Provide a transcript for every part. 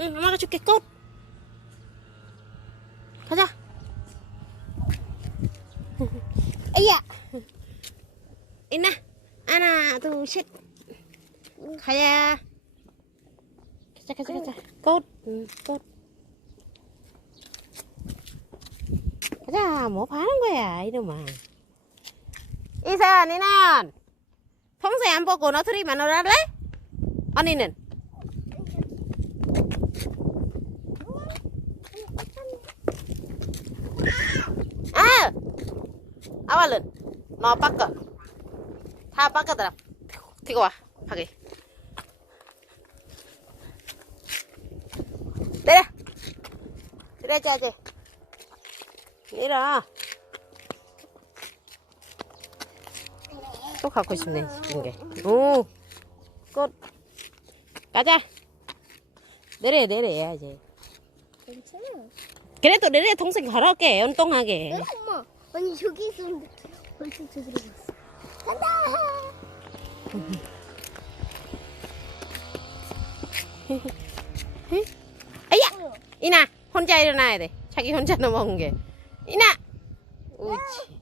응, 엄마가 줄게. 꽃. 가자. 아야. 이나. 하나, 둘, 셋. 가자. 가자, 가자, 가자. 꽃. 응, 꽃. 가자, 뭐 파는 거야, 이놈아. 이선, 이는 평소에 안 보고 너트리만 놀아래? 언니는? 아! 너 바꿔. 다 바꿔더라. 뒤고 와, 파기. 내려! 내려야지, 내려. 또 갖고 싶네, 싶은 게. 오, 꽃. 가자. 내려, 내려야지. 괜찮아. 그래도 내려 동생이 걸어올게, 연동하게. 응, 엄마. 아니 저기 있었는데 벌써 저기로 갔어. 간다. 아야! 이나, 혼자 일어나야 돼. 자기 혼자 넘어온 게. 이나! 옳지.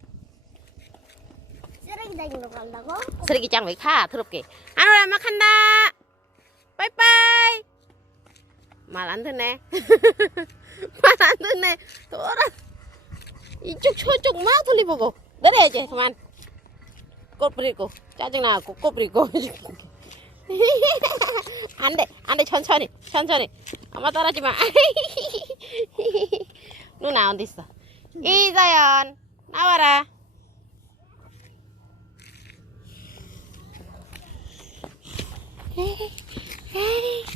쓰레기장으로 간다고? 쓰레기장 왜 가? 더럽게. 안 오라 엄마 간다. 빠이빠이. 말 안 듣네. 말 안 듣네. 돌아. 이쪽 저쪽 막 돌리보고. 내려야지 그만. 꽃 뿌리고 짜증나고 꽃 뿌리고. 안돼 안돼 천천히 천천히 엄마 따라하지 마. 누나 어디 있어? 이서연 나와라.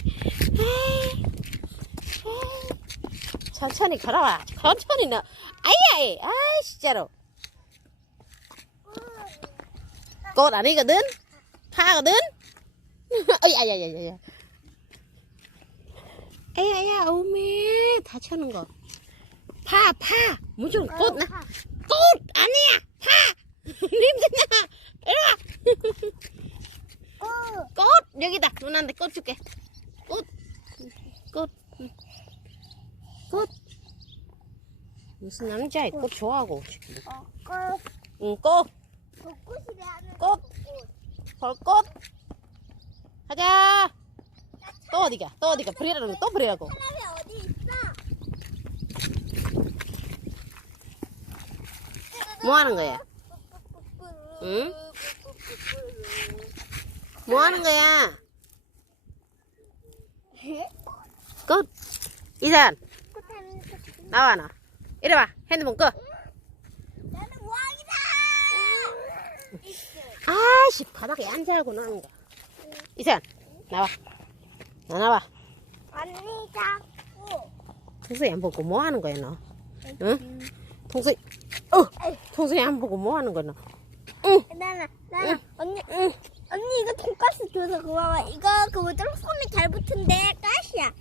천천히 걸어와. 천천히 너. 아이, 아이, 아 진짜로. 꽃 아니거든? 파거든? 어이, 아야, 야, 야, 야. 아야, 야, 오메. 다 쳐는 거. 파, 파. 무슨 꽃, 나. 꽃! 아니야! 파! 님들아! 이리 와! 어. 꽃 여기다 누나한테 꽃 줄게 꽃 꽃. 꽃. 무슨 남자애 꽃 좋아하고 지금. 어. 꽃. 응, 꽃. 벚꽃이래 하는 꽃. 벌꽃. 가자. 또 어디가? 또 어디가? 부리라는 또 부리라고. 사람이 어디 있어? 뭐 하는 거야? 응? 뭐 하는 거야? 꽃. 이산 나와 나. 이리 와. 핸드폰 꺼. 나는 왕이다. 아씨 바닥에 앉아고 나는 거. 이산 나와. 나 나와. 언니 자꾸. 동생이 안 보고 뭐 하는 거야 너? 응? 동생. 어. 동생이 안 보고 뭐 하는 거야 너? 나는 나는 언니 응. 언니 이거 돈가스 줘서 고마워. 이거 그거 좀 손에 잘 붙은데 가시야.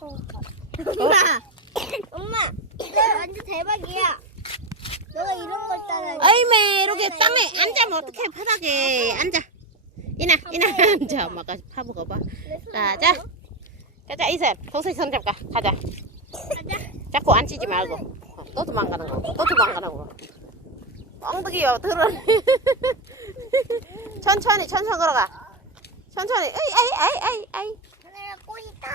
엄마, 엄마, 이거 완전 대박이야. 너가 이런 걸 따라. 아이매 이렇게 땅에 앉으면 어떡해 바닥에 앉아. 이나 이나 앉아 엄마가 파보고 봐. 가자. 가자 이산 동생 손 잡가 가자. 가자. 자꾸 앉히지 말고. 어, 또 도망가는 거. 또 도망가는 거. 엉덩이요 들어. 천천히 천천히 걸어가. 천천히. 에이 에이 에이 에이 에이. 하늘에 꼬이다.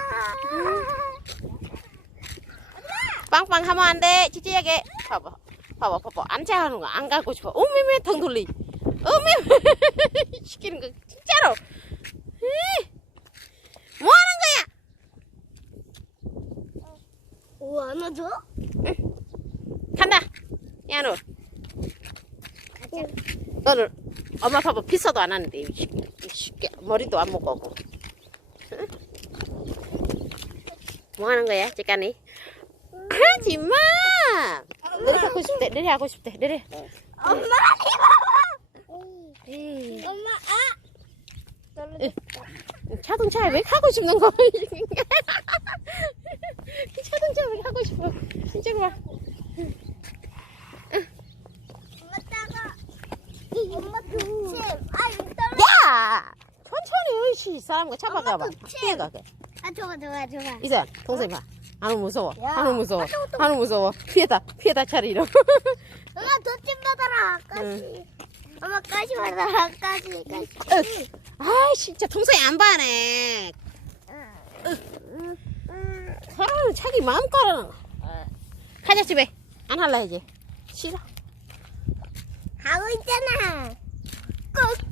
빵빵 하면 안 돼. 지지하게. 봐봐. 봐봐, 봐봐. 앉아 하는 거. 안 가고 싶어. 어메메, 덩 돌리. 어메메. 시키는 거. 진짜로. 에이. 뭐 하는 오 안아줘? 거야? 간다. 야노. 가자. 너는 엄마 봐봐. 비싸도 안 하는데. 새끼. 머리도 안 먹고 오고. 응? 뭐 하는 거야, 찌까니? 하지 마! 내려가고 싶대, 내려가고 싶대, 내려. 엄마 에이. 이봐. 엄마 아. 떨어졌다. 자동차에 왜 가고 싶는 거야? 자동차에 왜 가고 싶어? 이쪽으로 와. 엄마 따가. 엄마 등침. 아 이거 떨어. 야! 천천히 아이씨 사람과 잡아가봐 엄마? 피해가게 아 좋아 좋아 좋아. 이제 동생 봐 아무 무서워. 야, 아무 무서워. 아무 무서워. 피해다 피해다 차리려 엄마 도찐 받아라. 까시. 엄마 까시 받아라. 까시 까시. 아이 진짜 동생 안 봐네. 사람은 자기 마음가라 가자 집에. 안 할라 이제. 싫어. 하고 있잖아. 꼭